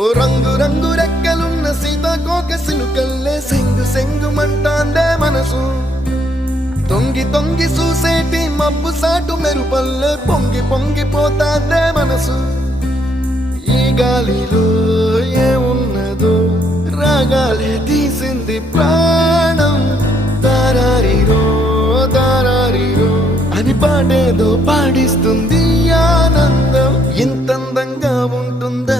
ఓ రంగు రంగు రెక్కలున్న సీతాకోక సిలుకల్లే సెంగు సెంగుమంటాందే మనసు తొంగి తొంగి చూసేటి మబ్బు సాటు మెరుపల్లే పొంగి పొంగిపోతాందే మనసు ఈ గాలిలో ఏమున్నదో రాగాలే తీసింది ప్రాణం దారారిరో దారారిరో అని పాడేదో పాడిస్తుంది ఆనందం ఇంతందంగా ఉంటుందా